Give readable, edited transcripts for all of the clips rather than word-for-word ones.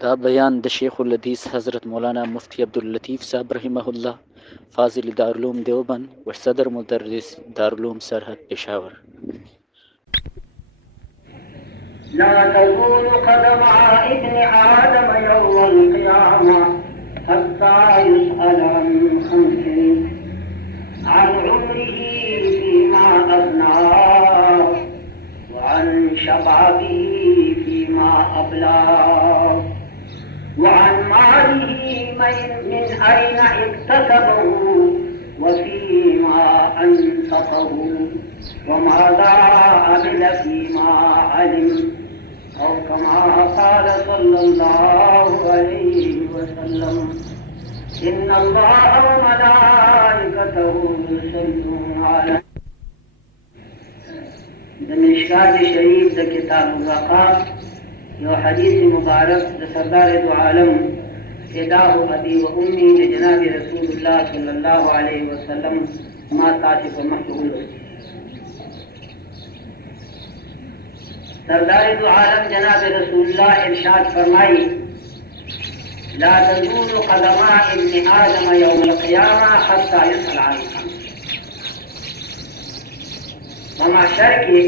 दा बयान द शेखुल हदीस हज़रत मौलाना मुफ्ती अब्दुल लतीफ़ साहब रहिमहुल्लाह फ़ाज़िल दारुल देवबंद व सदर मुदर्रिस दारुल सरहद पेशावर। لا تزول قدم ابن آدم يوم القيامة حتى يسأل عن خمس: عن عمره فيما أفناه، وعن شبابه فيما أبلاه، وعن ماله من أين اكتسبه وفيما أنفقه، وماذا عمل فيما علم، أو كما قال صلى الله عليه وسلم: إن الله وملائكته يصلون على مشکات شریف د کتاب الزکات یو حدیث مبارک د سردار دو عالم فداه ابي و امي جناب رسول الله صلی الله علیه وسلم ما تاسو په مخکې ولوستي. سردار دو عالم جناب رسول الله ارشاد فرمائی: لا تزول قدما ابن آدم يوم القيامة حتى يسأل عن خمس. ومحشر کې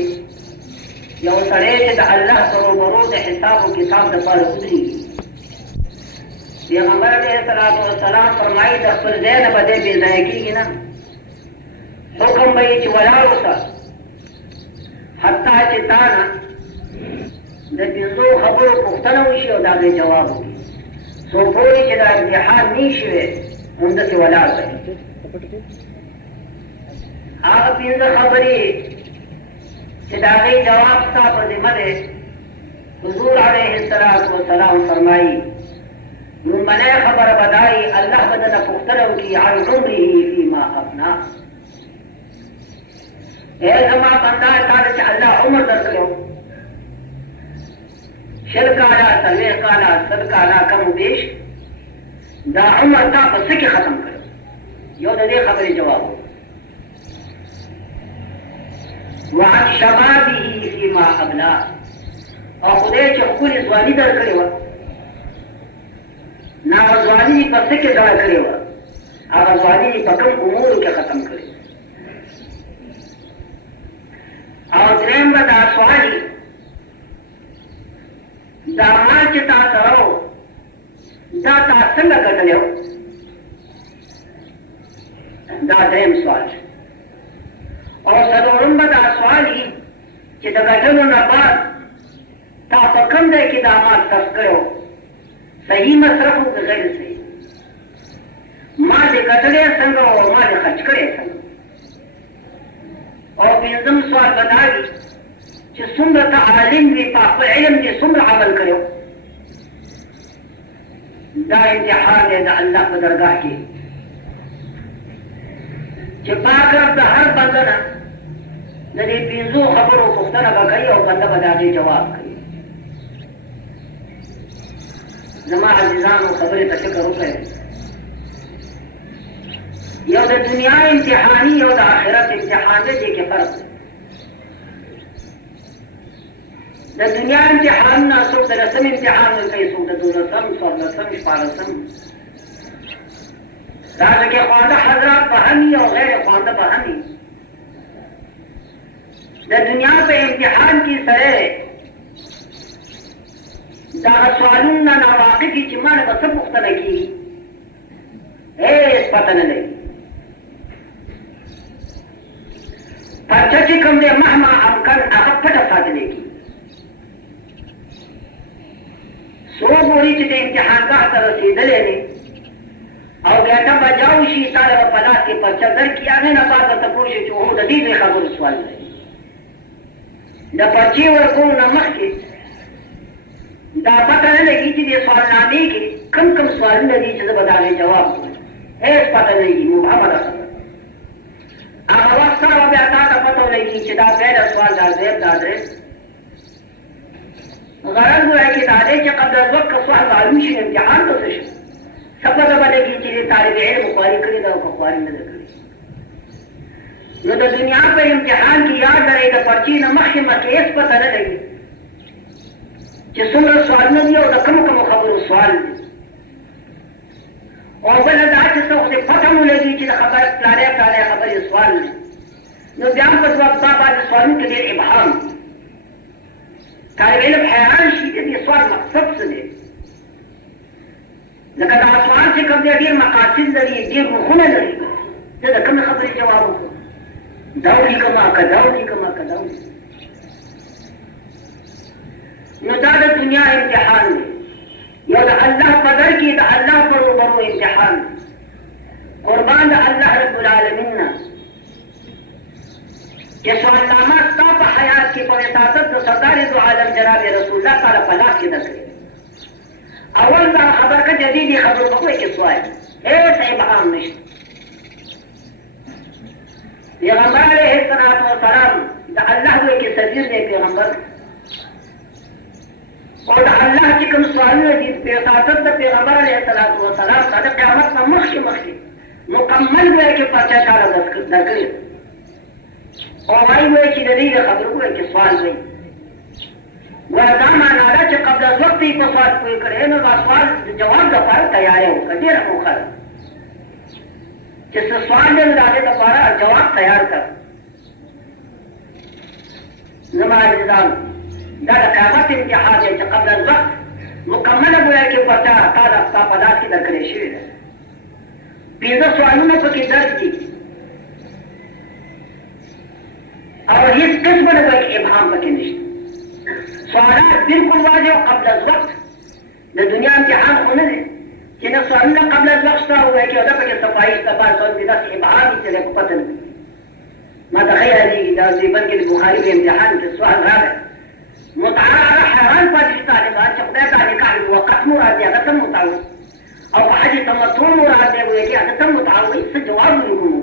یو سړی چې د الله سره روبرو د حساب او کتاب دپاره ودرېږي، پیغمبر علیه الصلاة والسلام فرمایي د خپل ځای نه به دی بې ځایه کېږي نه، حکم به یې چې ولاړ اوسه حتی چې تا نه د پنځو خبرو پوښتنه وشي او د هغې جواب وکړي، څو پورې چې دا امتحان نه وي شوی همداسې ولاړ دی. هغه پنځه خبرې چې د هغې جواب ستا په ذمه دی، حضور علیه السلام فرمایي لومړنۍ خبره به دا وي الله به درنه پوښتنه وکړي عن عمره فیما افناه. ای زما بنده تا ته چې الله عمر درکړی 20 کاله 40 کاله 100 کاله کم و بیش، دا عمر تا په څه کې ختم کړی؟ یو د دې خبرې جواب وکړه. وعن شبابه فيما أبلاه، او خدای چې ښکلې ځواني درکړې وه نو هغه ځواني یې په څه کې ضایع کړې وه؟ هغه ځواني یې په کوم امورو کې ختم کړې. او درېیم به دا سوال وي دا مال چې تا سره و دا تا څنګه ګټلی و؟ دا درېیم سوال. او څلورم به دا سوال وي چې د ګټلو نه بعد تا په کوم ځای کې دا مال صرف کړی و، صحیح مصرف و که غیر صحیح، ما دې ګټلی څنګه و او ما دې خرچ کړی څنګه. او پنځم سوال به دا وي چې څومره ته عالم وي په خپل علم دې څومره عمل کړی و. دا امتحان دی د الله په درګاه کې چې پاک رب د هر بنده نه د دې پنځو خبرو پوښتنه به کوي او بنده به د هغې جواب کوي. زما عزیزانو خبرې ته فکر وکړئ، یو د دنیا امتحاني یو د آخرت امتحان دی، دې کې فرق دی. د دنیا امتحانونه څوک د 10 امتحان ورکوي، څوک د 12، 14، 14 دا ځکه خوانده حضرات به هم وي او غیر خوانده به هم وي. د دنیا په امتحان کې سړی دغه سوالونو نه ناواقف وي چې ما نه به څه پوښتنه کېږي، هېڅ پته نه لري. پرچه چې کوم دی مهما امکان هغه پټه ساتلی کېږي. څو پورې چې د امتحانګاه ته رسېدلی نه او ګټه بجاو شي تا له په لاس کې پرچه درکړي، هغې نه بعد به ته پوه شې چې هو د دې ځای خبرو سوال لري. د پرچې ورکولو نه مخکې دا پته نه لګي چې دې سوالنامې کې کوم کوم سوالونه دي چې زه به د هغې جواب ووایم، هېڅ پته نه لګي، مبهمه ده خبره. هغه وخت سره بیا تا ته پته ولګي چې دا پیل سوال دا ځایب دا درېیم. غرض وایي چې دا دی چې قبل از وقت که سوال معلوم شي امتحان به څه شي، څه پته به لګي چې دې طالب علم خواري کړې ده او که خواري نه ده کړې. نو د دنیا په امتحان کې یاد لرئ د پرچې نه مخکې هېڅ پته نه لګي چې څومره سوالونه دي او د کومو کومو خبرو سوال دی او بل دا چې څه خو پته مو لګي چې خبر پلانې خبرې سوال دی نو بیا په وخت باندې سوالونه کې ډېر ابهام طالب علم حیران شي چې دې سوال مقصد څه دی لکه دا سوال چې کوم ډېر مقاصد لري ډېر مخونه لري ته د کومې خبرې جواب وکړو دا ولیکما که دا ولیکما که دا ولیکما نو دا د دنیا امتحان دی یو د الله په در کې د الله پر روبرو امتحان قربان د الله رب العالمین نه چې سوالنامه ستا په حیات کې په وساطت د سردار دو عالم جناب رسول الله تعالی په لاس کې درکړي اول دا خبر که جدیدي خبرو په کوی کې سوال هیڅ ابهام نشته پیغمبر علیه السلام د الله وی کې سفیر دی پیغمبر او د الله چې کوم سوالونه دي په وساطت د پیغمبر علیه السلام د قیامت نه مخکې مکمل وی کې پرچا تعالی درکړي او وایي وی چې د دې خبرو کوی کې سوال وي وردا معنا دا چې قبل از وخت یې په سوال کوي کړي نو دا سوال د جواب لپاره تیار یو کډیر موخه چې څه سوال دې راځي لپاره جواب تیار کړ زما عزیزان دا د قیامت امتحان دی چې قبل از وخت مکمله ګویا کې پرچا تعالی ستا په لاس کې درکړی شوې ده پنځه سوالونه پکې درج دي او هیڅ قسمه د ابهام پکې نشته سوالات بالکل واضح او قبل از وقت د دنیا امتحان خو نه دی چې نه سوالونه قبل از وقت شته وایي چې دا پکې صفایي شته بعض سوال کې داسې ابهام دي چې لکه پته نه ما تخیلي دا بلکې د بخاري په امتحان کې سوال راغی متعارض حیران پاتې شي طالبان چې خدای تعالی کار موقت مراد دی هغه ته متعارض او په حج تمتع مراد دی وایي چې هغه ته متعارض څه جواب ورکوم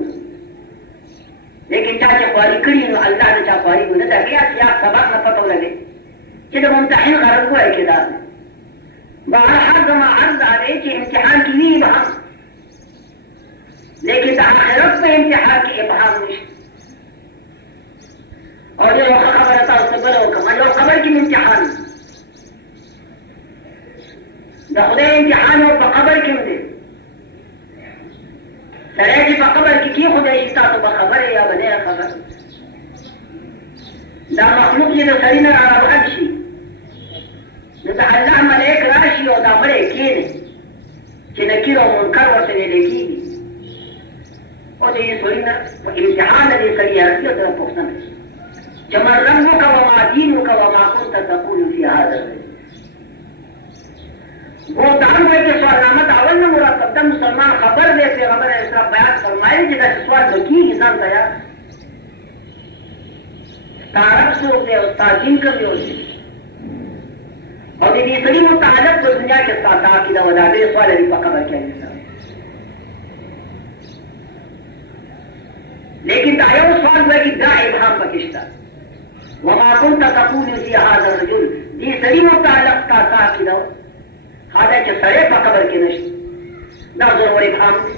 لیکن چا چې خواري کړي نو الله نه چا خواري نه ده بیا سبق نه پته ولګي چې د ممتحن غرض وایي چې دا بهرحال زما عرض دا دی چې امتحان کې وي ابهام لیکن د آخرت په امتحان کې ابهام نشته او ډېر ښه خبره تاسو بله وکړم یو خبر کې امتحان د خدای امتحان او په قبر کې هم دی سړی چې په قبر کې کېښودی شي تاسو به خبرې یا به نه خبر دا مخلوق چې د سړي نه راروغن شي نو د الله ملایک راشي او دا مړی کښېني چې نکیر او منکر ورته ویلی کېږي او د دې سړي نه په امتحان د دې سړي ارسي او ته پوښتنه شي چې من ربک وما دینک وما كنت تقول فی هذا وہ دان ہوئے کہ سوالنامہ اول نے مرتب دا مسلمان خبر دے پیغمبر اسلام بیان فرمائے کہ دا سوال بکی انسان تیار تعرف سے ہوتے اور تعظیم کرنے ہوتے اور یہ سری متعلق کو دنیا کے ساتھ عقیدہ ودا دے سوال ابھی پکا کر کے لیکن دایا وہ سوال ہوا کہ دا ابہام پکشتہ وما كنت تقول في هذا الرجل دي سری متعلق تا عقیدہ هذا چې سړی په قبر کې نشته دا ضرور ابهام دی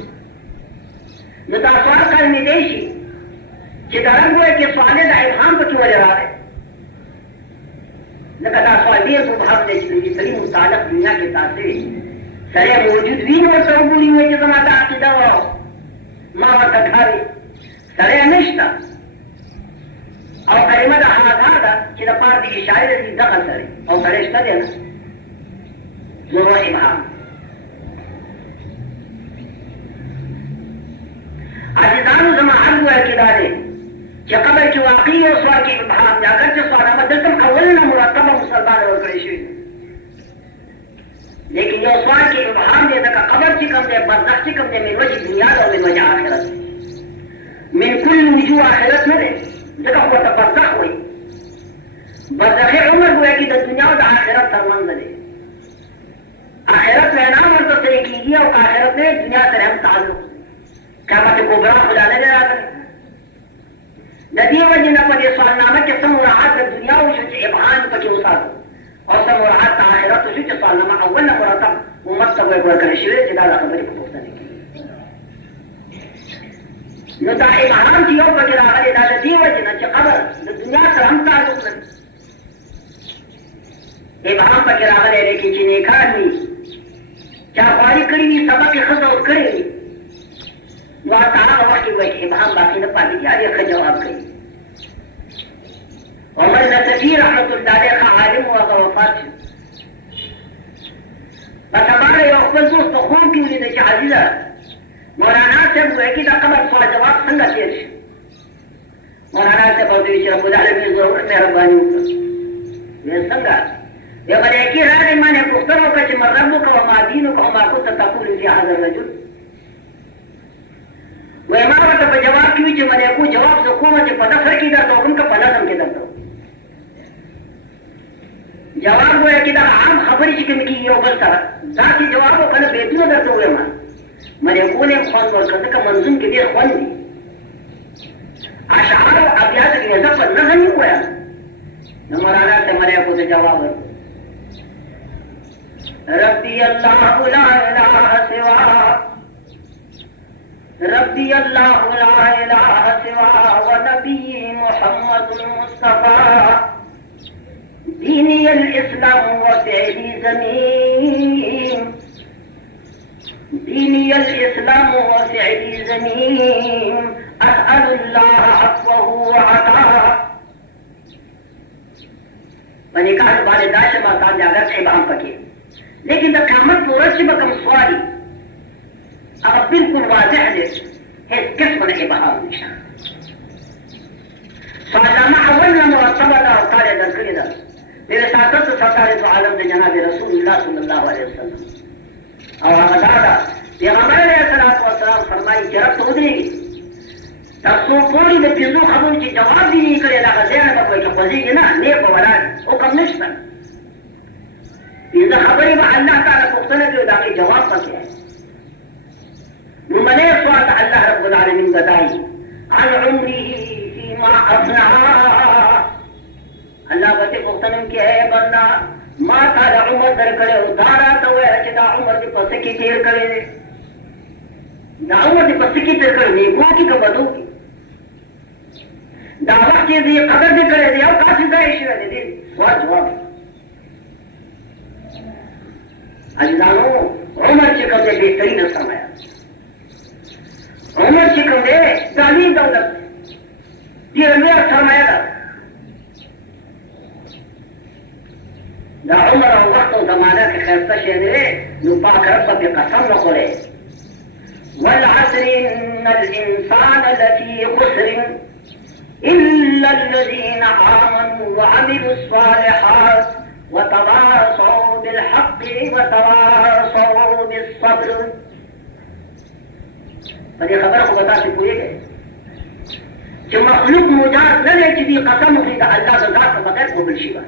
نو دا سوال کړی شي چې دا رنګ وایي چې سوال د ابهام پکې ولې راغی لکه دا سوال ډېر مبهم دی چې د سړي متعلق دنیا کې تاسې سړی موجود وي نو ورته وګوري وایي چې زما دا عقیده وه ما ورته کاري سړی نشته او کلمه د هغه ده چې د پاره د اشارې د دغه سړی او سړی شته دی نه ضرور ابهام عزیزانو زما عرض وایي کې دا دی چې قبر کې واقعي او سوال کې ابهام دی اگر چې سوالنامه دلته اول نه مرتبه مسلمان ورکړی شوي لیکن یو سوال کې ابهام دی ځکه قبر چې کوم دی برزخ چې کوم دی من وجه دنیا او من وجه آخرت من کل وجوه آخرت نه دی ځکه خو ورته برزخ وایي برزخي عمر ګویا کې د دنیا او د آخرت ترمنځ دی آخرت وینا ورته سره کېږي او آخرت نه دنیا سره هم تعلق قیامت کبرا خدا نه دی راغلی د دې وجې نه په دې سوالنامه کې څه مراعات د دنیا وشو چې ابهام پکې وساتو او څه مراعات د آخرت وشو چې سوالنامه اول نه مرتب امت ته ورکړل شوې چې دا خبرې په پوښتنه کې نو دا ابهام چې یو پکې راغلی دا د دې وجې نه چې قبر د دنیا سره هم تعلق لري ابهام پکې راغلی لیکن چې نیکان دي चाहवारी करी हुई सभा के खजा करेगी वहां कहा वक्त बैठे वहां बाकी न पाती थी अरे खा जवाब करी उमर नसफी रहमतुल्लाह का आलिम हुआ का वफात बस हमारे अव्वल दोस्त खून की उन्हें देखा अजीजा मौलाना से हुए कि कमर सवाल जवाब संगा शेष मौलाना से बहुत विचार बुझाने में जरूर मेहरबानी होगा ये संगा ये बड़े एक ही राय माने पुस्तकों का चिमरबू का मादीनों का माकू तताकुल इसी हाज़र रजुल वो इमामत पर जवाब क्यों चे मने को जवाब से को मचे पता सर की दर तो उनका पता दम के दर तो जवाब वो है कि आम खबर चिकन की ये बलता जाती जवाब वो कल बेटियों दर तो हुए मां मने को ने खान बोल करते का मंजूम के लिए खान दी अशार अभ्यास के ऐसा पर न नहीं हुआ न मौलाना से मरे को से जवाब रब्बी अल्लाह ला इलाहा सिवा रब्बी अल्लाह ला इलाहा सिवा व नबी मुहम्मद मुस्तफा दीनी अल-इस्लाम व फ़िअली ज़मीन दीनी अल-इस्लाम व फ़िअली ज़मीन अस्अलुल्लाह अफ़्वहु व अता मैंने कहा बारे दाश मा का जागर से बाम पके लेकिन द कामत पूरा से बकम सवारी अब बिल्कुल वाज़ह है किस्म ने बहार निशान सवालनामा अव्वल ना मुरतबा दा तारे दर करेदा मेरे साथ तो सरकार तो आलम दे जनाब रसूलुल्लाह सल्लल्लाहु अलैहि वसल्लम और हमारा पैगंबर ने सलाम फरमाई कि रब तो देगी तब तो पूरी में बिंदु खबर की जवाब भी नहीं करे लगा ज़हन में कोई फजील ना नेक वाला वो कम निश्चित इधर खबरें में अल्लाह ताला पुख्तने जो दाखिल जवाब का क्या है मने स्वाद अल्लाह रब्बुल आलमीन बताई अन उम्री फीमा अफना अल्लाह बते पुख्तने के है बंदा मा ताला उम्र दर करे उधारा तो है चिदा उम्र के पसे की देर करे ना उम्र के पसे की देर करे को की कबदू दावा के दिए कदर दे करे दिया का सीधा इशारा दे दे स्वाद जवाब अल्लाह उम्र के कदर बेहतरीन समय उमर चिकन दे दाली दौलत ये रंगे सरमाया दा उमर वक्त जमाना के खैरता शेरे नुपाक रब पे कसम न खोले वल असर इन्नल इंसान लफी खुस्र इल्ला الذين आमनू व अमिलुस सालिहात व तवासौ बिल हक़्क़ व तवासौ बिस सब्र पर ये खबर को बता के पूरे गए कि मखलूक मुजाद न ले कि कसम हुई दा अल्लाह का जात के बगैर को बिलशिवा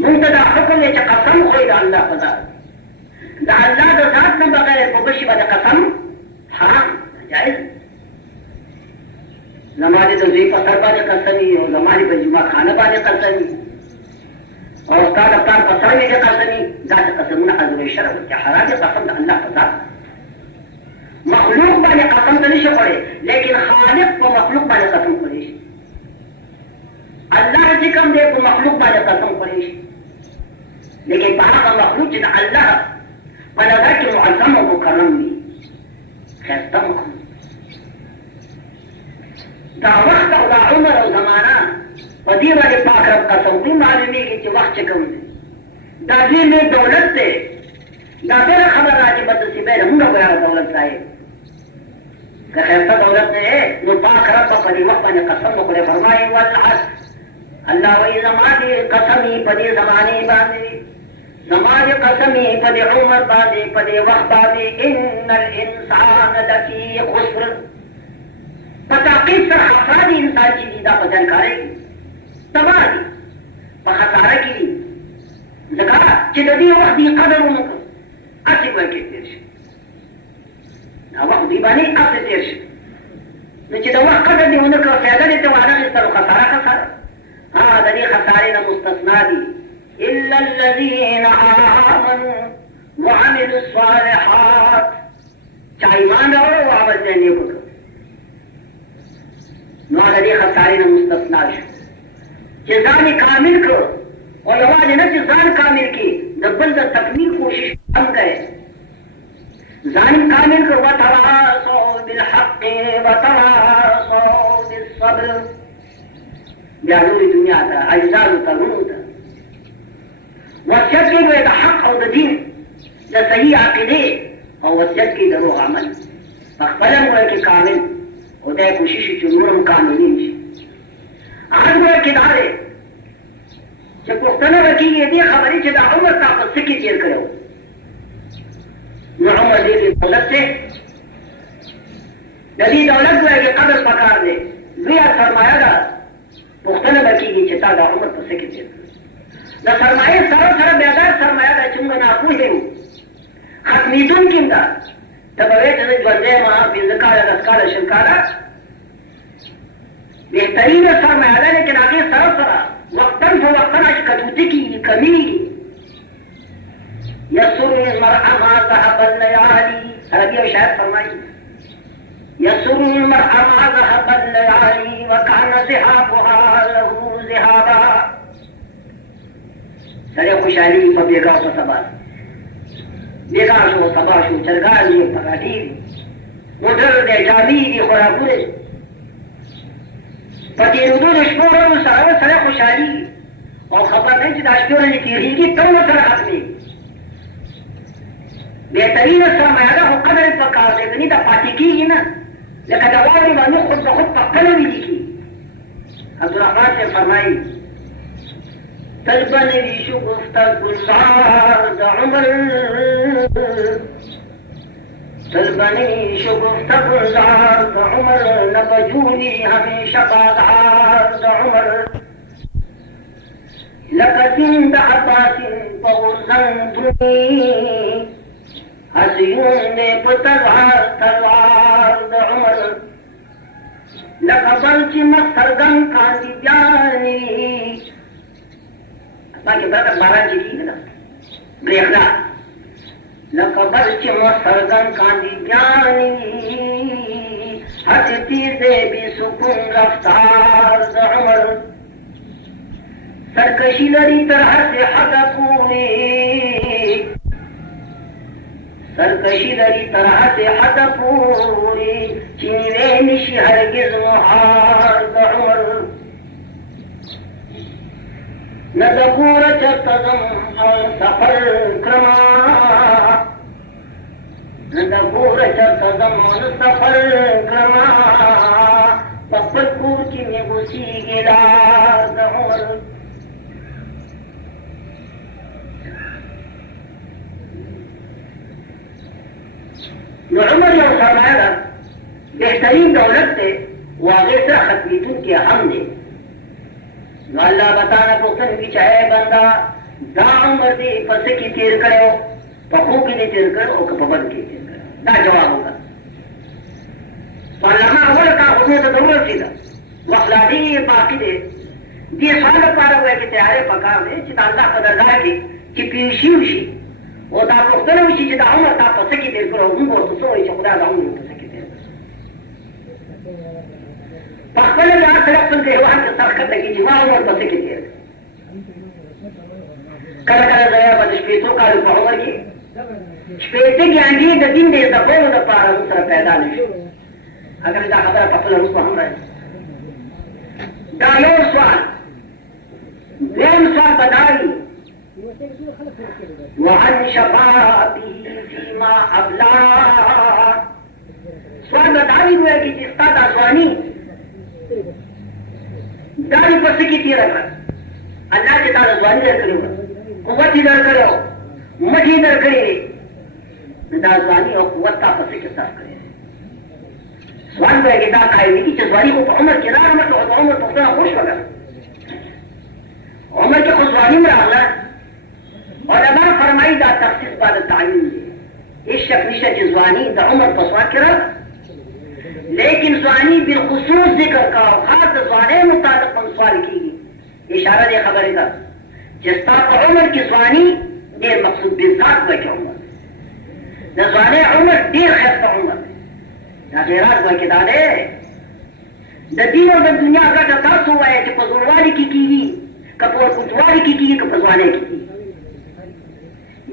मुंतदा हुक्म ले कि कसम हुई दा अल्लाह का जात दा अल्लाह का जात के बगैर को बिलशिवा दा कसम हराम जायज नमाज़ तो जी पसर बाने कसमी और नमाज़ पे जुमा खाना बाने कसमी और उस्ताद अफ्तार पसर में कसमी जात कसम ना अज़्व शरफ क्या हराम कसम दा अल्लाह का जात मखलूक बाने कसम तो नहीं पड़े लेकिन खालिक को मखलूक बाने कसम पड़े अल्लाह जी कम दे को मखलूक बाने कसम पड़े लेकिन वहां का मखलूक जिन अल्लाह बना कि मुअज़्ज़म व मुकर्रम भी खैरता मखलूक दा वक्त और दा उम्र और जमाना वदी वाले पाक रब कसम भी मालूम है कि वक्त कम है दा दिल में दौलत से दा तेरा खबर राजी बद से बेर हम लोग दौलत साहिब कैसा दौलत है वो पाक रब का पदी वक्त ने कसम को फरमाए वल अल्लाह वही ज़माने कसमी पदी ज़माने बांधे ज़माने कसमी पदी उम्र बांधे पदी वक्त बांधे इन्नल इंसान लफी खुस्र पता किस खसारी इंसान की जीदा बदल करेगी तबाही खसारा की जगह चिददी वक्त दी कदर उनको अच्छी बैठे देश वक्त दीवानी आपसे देश निश्चित वक्त कदर दी उनको फायदा देते वाला इस तरह खसारा हाँ दरी खसारे न मुस्तस्ना दी इल्ला الذين आमनू व अमिलुस सालिहात चाहे ईमान रहो वो अमल देने को नो दरी खसारे न मुस्तस्ना जिजान कामिल को और नवाज न जिजान कामिल की दबल द तकमील को कोशिश हम करें जानिब कामिल को वतवासौ बिल हक़ वतवासौ बिस सब्र बियाजूरी दुनिया था अजजाल तरूद वसियत की वे हक और दीन द सही आकीदे और वसियत की दरो अमल मखबलन हुए कि कामिल उदय कोशिश चुनूरम कामिलीन आज वो किनारे जब पुख्तना रखी ये दी खबरी जब उम्र का पस्से की देर करो न उम्र दे दी दौलत से नदी दौलत को है कदर पकार दे दुनिया सरमाया दा पुख्तना रखी ये चिता दा उम्र पस्से की देर न सरमाए सारा सारा बेदार सरमाया दा चुंगा ना पूछे खत्मीतुन किंदा तब वे जने ज्वरे मां बिजकारा रसकारा शंकारा बेहतरीन सरमाया दा लेकिन आगे सारा सारा वक्तन तो वक्तन आज कटौती की कमी यसुरुल मरअ मा ज़हबल लयाली अरबी और शायद फरमाई यसुरुल मरअ मा ज़हबल लयाली व काना ज़िहाबुहा लहू ज़िहाबा सरे खुशहाली पर बेगा तो सबा बेगा शो सबा शो चरगाली पगाडी मोटर दे जामी दी खुराकुरे पति रुदो नशपोर सारा सरे खुशहाली और खबर नहीं जिदा शपोर ने की की तो सर आदमी बेहतरीन सरमाया हो कदर पकार दे नहीं तो पार्टी की ना लेकिन दवाई वालों खुद बहुत पक्कल भी लिखी अब्दुर्रहमान ने फरमाई तलबन शुगुफ्ता गुलजार द उमर तलबनी शुगुफ्ता गुलजार द उमर नबजूनी हमेशा बाजार द उमर लकतिन द अब्बासिन बहुजन दुनी हसीन ने पुतवार तलवार द उमर लकबल की मस्तरगन कांदी जानी बाकी बरकत 12 जी की है ना ब्रेखला लकबल की मस्तरगन कांदी जानी हसती दे भी सुकून रफ्तार द उमर सरकशी लड़ी तरह से हद पूरी सरकशी लड़ी तरह से हद पूरी चीवे निशी हरगिज मुहार द उमर न दबूर चतम सफर क्रमा न दबूर चतम सफर क्रमा पप्पलपुर की मेगुसी गिला द उमर उमर और सरमाया बेहतरीन दौलत से वागे से खत्मीतुन के हमने अल्लाह बताना पुख्तन की चाहे बंदा दा उमर दे पसे की तीर करो पखू की ने तीर करो कपबन की तीर करो दा जवाब होगा तो अल्लाह अव्वल का होने तो जरूरत थी वखलादी बाकी दे ये साल पारा हुआ कि तैयारे पका दे चिता अल्लाह कदरदार की पीशी उशी वो दा पुख्तन उशी चिता उमर दा पसे की तीर करो उनको तो सोई खुदा दा उमर पसे की तीर पखले में आठ रक्त के वहां से सरकत की जीवा उमर पसे की तीर कर गया बद स्पेतो का उमर की स्पेते की आंधी द दिन दे द को द पारा दूसरा पैदा नहीं अगर दा खबर पपल रूप हम रहे दायो सवाल बताई वहन शफाती फीमा अबला स्वाद बताई हुए कि जिसका दासवानी दानी पसी की तीर रखा अल्लाह के ताला दासवानी दर करो कुव्वत दर करो मठी दर करे दासवानी और कुव्वत का पसी के साथ करे स्वान को एक दा कायदे की जसवानी को उमर के ना उमर तो उमर तो खुदा खुश होगा उमर के खुशवानी में अल्लाह और अगर फरमाई दा तखसीस बाद तायीन इस शक्ल जवानी दा उमर पसवा करा लेकिन जवानी बिलखुसूस जिक्र का खास जवाने मुताबिक हम सवाल की इशारा दे खबर है जिसका उमर की जवानी देर मकसूद बिजात बैठे उमर न जवाने उमर देर खैर उमर ना जेरात हुआ के दादे द दिन और द दुनिया का दर्स हुआ है कि पजवारी की कपूर कुटवारी की कपजवाने की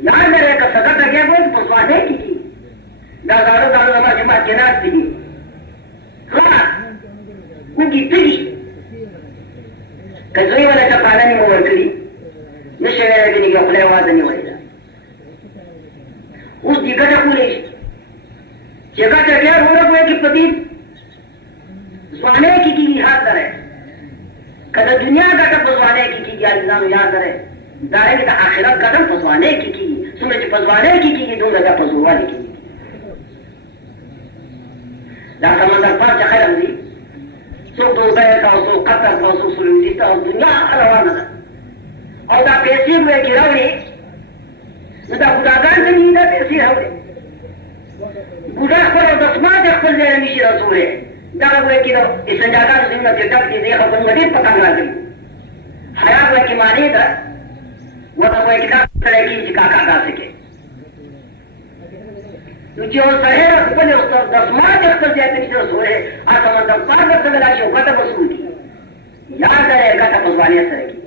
याद रहे का गया वो फंसवाने की दादारो दारो हमारे जमात के नाथ थी हाँ उनकी पिगी कजोई वाला चपाना नहीं मोवर करी नशे वाले की निगाह फले आवाज नहीं वाली उस दिक्कत पूरे जगह जगह हो रहा है कि पति स्वाने की हाथ करे कदर दुनिया का तब फसवाने की याद याद करे दाएंगे तो आखिरत कदम फसवाने की सूरज फसवाने की दूर लगा फसवाने की दा समंदर पर चखर अंदी सो दो बैठा सो कतर का सो सुलूजीता और दुनिया रवाना और दा पैसे हुए गिरावने दा गुदागान से नहीं दा पैसे हवे गुदा पर दसमा दे खुल जाए नीचे रसूले दा हुए कि इस जगह से जिंदा जगत की देखा बंगड़ी पतंग आ गई हया हुए कि माने दा वो हुए कि दा तरह की जिका का सके जो सहे अपने उस दसमा दे खुल जाए नीचे रसूले आ समंदर पार कर सके राशि कत वसूल की याद है कत फसवाने तरह की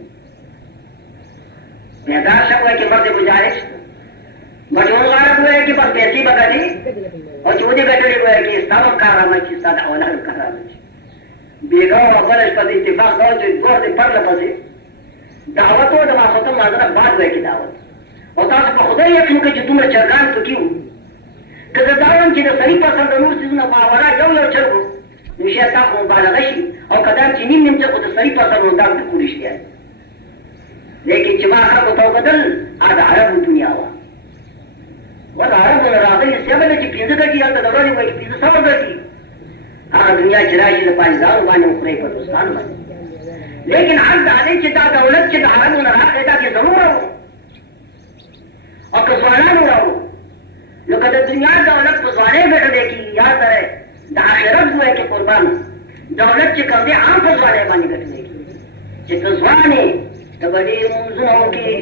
बेदार शक हुए कि मर्द गुजारिश मजूर वाला हुए कि बस बेसी बगड़ी और चोरी बैठे हुए कि सब कारनामा की सादा वाला कारनामा बेगा अव्वल पर इत्तेफाक हो जो गोर दे पर लपसे दावत हो दवा खत्म माजरा बाद हुए की दावत और तास को खुदा ये क्योंकि जो तुमने चरगान तो क्यों कदा दावन की सही पसंद नूर से ना वाला यो चरगो निशा को बालगशी और कदा चीनी निमचे को सही पसंद होता तो पुलिस किया लेकिन जमा खा को तो बदल आज अरब दुनिया हुआ वो अरब और राधे से बने कि पिज़्ज़ा का किया तो दौरा नहीं हुआ कि पिज़्ज़ा सब करती हाँ दुनिया चराई से पानी दारू बाने उखरे पर दोस्तान बने लेकिन आज दाने चिता दौलत चिता अरब और राधे का के जरूर हो और कसवाना न रहो जो कदर दुनिया दौलत कसवाने बैठने की याद है दाखिरत हुए के कुर्बान दौलत के कमरे आम कसवाने बानी बैठने की जे कसवाने तब मुंजुओं की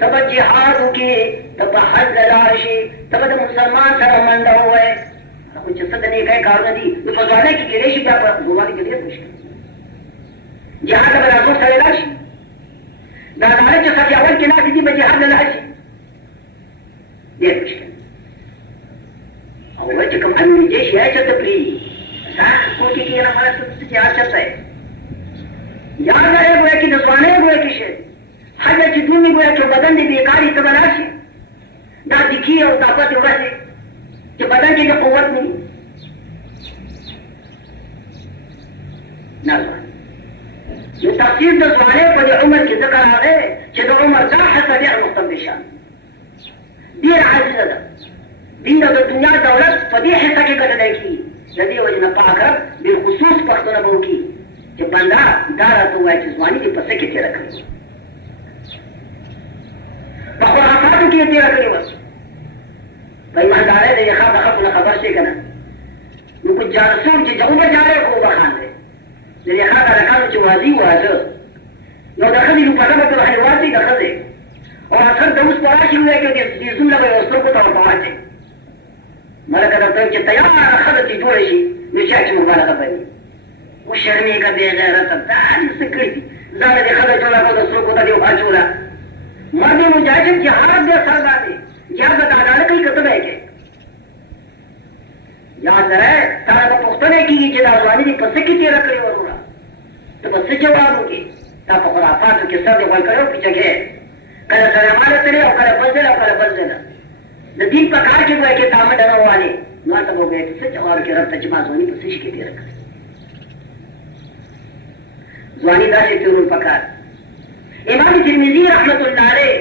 तब जिहाद की तब हज लाशी तब मुसलमान सर मंडा हुए कुछ सदने का कारण दी तो फजवाने की गिरेशी क्या पर घुमाने के लिए मुश्किल जिहाद तब राजू सर लाशी दादाने जो सच अवल के ना थी में जिहाद लाशी ये मुश्किल और वह कम अन्य जेश है चत प्री साख को की ना हमारा सब से याद चलता है याद रहे वो कि दसवाने वो कि हज की दुनिया को जो बदन दी बेकारी तबलाशी ना दिखी और ताकत होगा से कि बदन की जो कुव्वत नहीं ना ये तफसीर दसवाने पर जो उम्र की जिक्र आ गए कि जो उम्र का हसद है मुस्तबिशान देर आजिज़ दिन द दुनिया दौलत फदी है सके कटने की यदि वजन पाकर बिलखुसूस पख्तो नबो की कि बंदा दारा तो वह जिस्मानी की पसे के रख बखुराफातों की तेरा करी बस भाई महदारे ने यखा दखल ना खबर से करना वो कुछ जासूस के जाऊं में जा रहे को बखान दे ले यखा का रकाम जो वाजी हुआ है नो दखल ही पता मत है वाजी दखल दे और असल तो उस पराशी हुए कि जिसम लगे उसको तो पहुंच दे मलक का तो तैयार खद की जोड़े शी निशाच मुबारक बनी वो शर्मी का बेगैरत दाल से करी जाने दे खद जोड़ा को दूसरों को तो भाग छोड़ा मर्द मुजाहिद जिहाद दे सरदा दे जिहाद बता डाले कई कतब है के याद रहे तारा को पुख्तने की जिदा जवानी दी पसे की तेरा करे वरुरा तो बस जवाब होगी ता फखराफात के सर वल करो पीछे के करे सरे मारे तेरे और करे बस देना नदीन प्रकार के कोई के ताम डरो वाले ना सब हो गए से जवाब के रब तजमा जवानी पसे की तेरा करे जवानी दा से तुरुल प्रकार इमाम तिरमिजी रहमतुल्लाह अलैह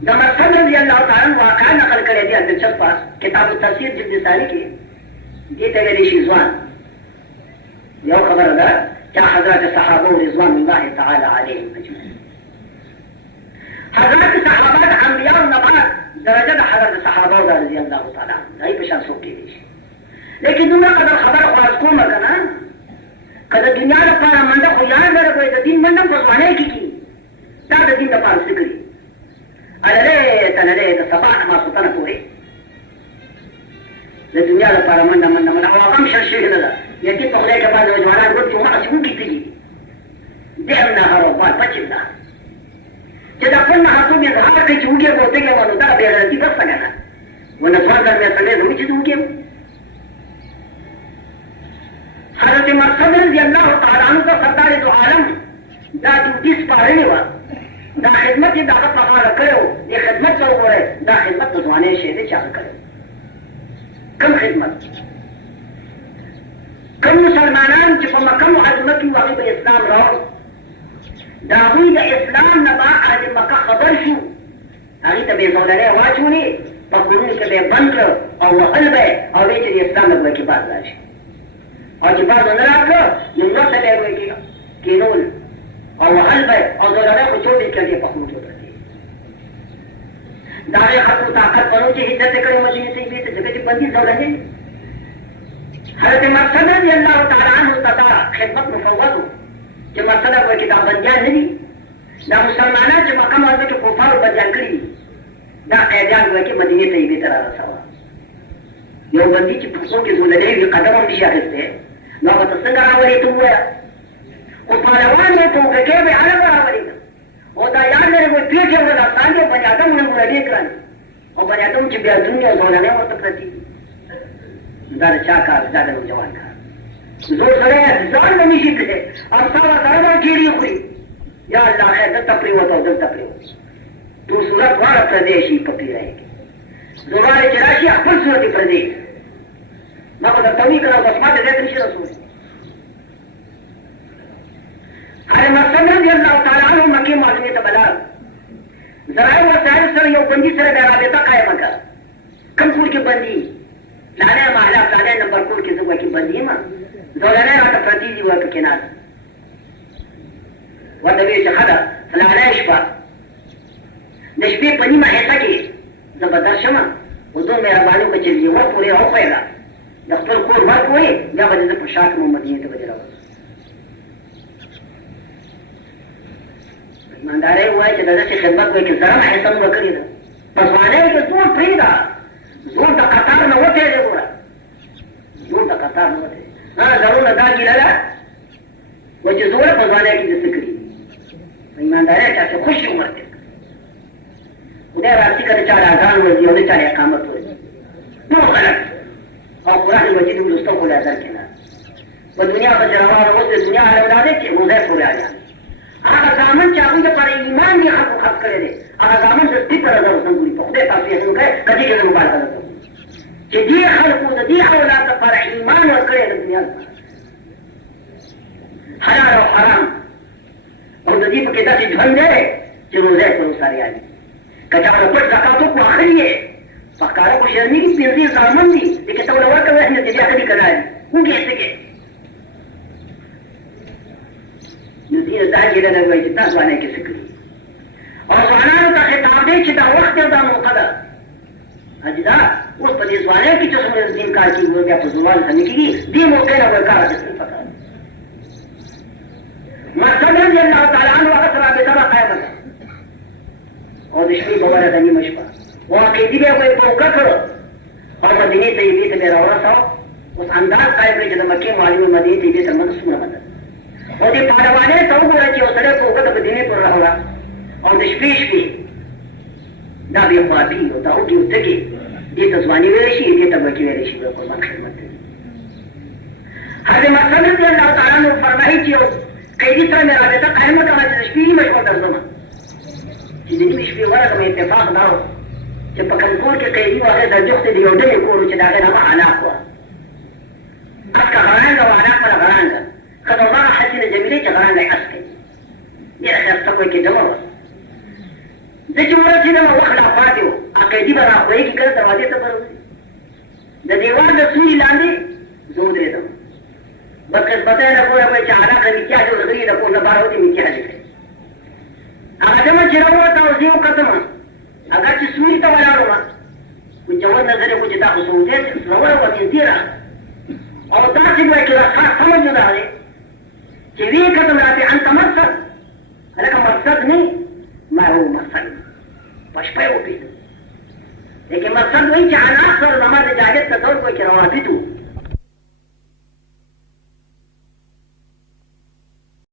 दमरसद रज़ी अल्लाह ताला वाक़ा नकल करे दिया दिलचस्प किताब तफसीर जिल्द सारी के ये तेरे रिजवान यो खबर अदा क्या हजरत सहाबा रिजवानुल्लाह ताला अलैहिम अजमईन हजरत सहाबा अंबिया और नबात दरजत हजरत सहाबा रज़ी अल्लाह ताला नहीं पेशा सो के लेकिन दुनिया कदर खबर ख्वास को मकना कदर दुनिया का पारा मंडप हो याद करे कोई दिन मंडप फसवाने की ताद दिन का पार सिकरी अरे तनरे तो सबा नमाज सुतन पूरे ले दुनिया का पारा मंडप आवाम शर्शे लगा ये कि पहले के बाद जवाना को चुमा असू की थी देह ना हरो बात पचिंदा जब अपन हाथों में धार के चूके बोलते के वालों दा बेगरती बस सगना ونسوان در میں سلے زمین چیز ہوگی حضرت مرسد رضی اللہ تعالیٰ عنہ کا سردار دو عالم دا ڈیوٹی سپارنے وا دا خدمت دا پخار کرو یہ خدمت لوگ ہو رہے دا خدمت نسوانے شہدے چاہ کرو کم خدمت کم مسلمانان چپا مکم عظمت کی واقعی با اسلام رو دا ہوئی دا اسلام نبا اہل مکہ خبر شو آگی تا بے زولنے واچونی پا قرون کے بے بند کرو اور وہ حل بے اور ویچے اسلام نبا کی بات لاشی اور جب بعض اندر آکر نمو سے بے ہوئے کینول اور وہ حل بے اور زولنے کو چوبی کر دیا پا قرون کے برتی دارے خطو طاقت بنو چی حدت کرے مدینی سے بیتے جگہ جی بندی زولنے حضرت مرسد رضی اللہ تعالیٰ عنہ تتا خدمت مفوض ہو کہ مرسد کوئی کتاب بندیان نہیں دا مسلمانان چی مقام آزو کے کفار بندیان کری دا قیدیان ہوئے کہ مدینی سے بیتے رہا سوا یو بندی چی پسوں کی زولنے بھی قدم ہم بھی آخستے نو بتسنگ راولی تو ہوا او پالوان میں تو گکے بے علم راولی او دا یاد لرے وہ پیچے ہوئے لفتان جو بنی آدم انہیں مولے دیکھ رہا او بنی آدم چی بیا دنیا زولنے اور تکرتی دار چاکار زیادہ نوجوان کا زور سرے زان میں نہیں شکتے اب سارا سارا کیڑی ہوئی یا اللہ خیر دل تپری ہوتا ہو دل تپری ہوتا تو صورت وارا پردیشی پپی رہے گی زوران چراشی اپل صورتی پردیش میں کو درتوی کرا بسمات دیتے نشی رسول ہر مرسل رضی اللہ تعالیٰ عنہ مکی معلومی تبلار ذرائع و سائر سر یو بندی سر بے رابطہ قائم کر کم کور کی بندی لانے محلہ فلانے نمبر کور کی زبا کی بندی ما زولانے راتا پرتیزی ہوا کہ کنار وردوی شخدا فلانے شبا نشبی پنی ما حیثا کی زبدر شما وہ دو میرا بانیوں کا چلیے وہ پورے ہو پائے گا دفتر کور ورک ہوئے یا وجہ سے پشاک محمدیہ کے وجہ رہا ایماندارے ہوا ہے کہ نظر سے خدمت ہوئے کہ ذرا حیثا ہوا کری دا پسوانے کہ زور پریدا زور دا قطار نہ ہوتے ہیں گورا زور دا قطار نہ ہوتے ہاں ضرور ادا کی لگا وہ جو زور پسوانے کی جس کری ایماندارے کیا سے خوش عمر دے انہیں راتی کا چار آزان ہوئی انہیں چار اقامت ہوئی دو غلط اور قرآن مجید ملستوں کو لے در کنا وہ دنیا پر جراوار ہو سے دنیا حرم دا دے کہ وہ زیر پورے آ جانے آگا دامن چاہوں گے پر ایمان نہیں حق خط کرے دے آگا دامن سے دی پر ازا حسن گوری پخدے تاسی حسن کہے کدی کے لئے مبارک ازا کہ دی خلقو دا دی اولاد پر ایمان اور کرے دنیا حلال و حرام اور دا دی پر کتا سی جھن دے کہ روزے پر ساری آلی کچا رو پٹ زکاتو کو آخری ہے فقارو کو شرمی کی پینزی ظالمن دی لیکن تو لوار کا وحن دی کدی کرنا ہے ان کے حصے کے نزیر دا جیلے لگوئے جتا زوانے کے سکری اور زوانانو تا خطاب دے چی دا وقت دا موقع دا اجدا اس پر دی زوانے کی چسم رزدین کار کی ہوئے گیا پر زوان سنی کی دی موقع دا ورکار جسن فقر مرسل رضی اللہ تعالیٰ عنہ وقت رابطہ دا قائم دا اور دشمی بولا دنی مشپا وہ عقیدی بے کوئی پوکا کرو اور مدینی طیبی تا میرا ورسا اس انداز قائم رہی جدا مکی معلوم مدینی طیبی تا مدسون مدد اور دی پاڑوانے تو گو رچی او سڑے کو گتا بدینے پر رہا اور دشپیش کی دا بی خوابی او دا ہوگی اتکی دی تزوانی ویرشی دی تبکی ویرشی وی قربان خدمت دی حضرت مرسل رضی اللہ تعالیٰ نے فرمائی چی قیدی طرح میرا دیتا قائم کہا چی دشپیری مشکل در زمان چی دنی بشپی ورق میں اتفاق داو چی پکنکور کے قیدی واقع در جخت دیو دنی کورو چی داغی نما علاق ہوا اس کا غرانگا و علاق پر غرانگا خد الله حسين جميلة جغران لي أسكي يأخي أستقوي كي جمعوا ده جمعوا سينما وخلا فاتيو عقيدي برا خوئي كي كل دروازي تبروزي ده ديوار ده سوي لاندي زود ريدم بقص بطايا نقول أبوي چاہنا خميتيا جو رغري نقول نبارا ہوتی ميتيا جكري اگرچہ چراؤا توزیو قدم اگرچہ سوي توالارو ما جوان نظر کو جدا خصوصي سرور و تنزيرا اور داخل ويكي رخاص سمجھ داري چوی قدم راتے انت مقصد لکہ مقصد نہیں ما هو مقصد پشپے ہو پیتا لیکن مقصد وہی کہ عناصر نماز جاہد تصور کوئی کہ روابطو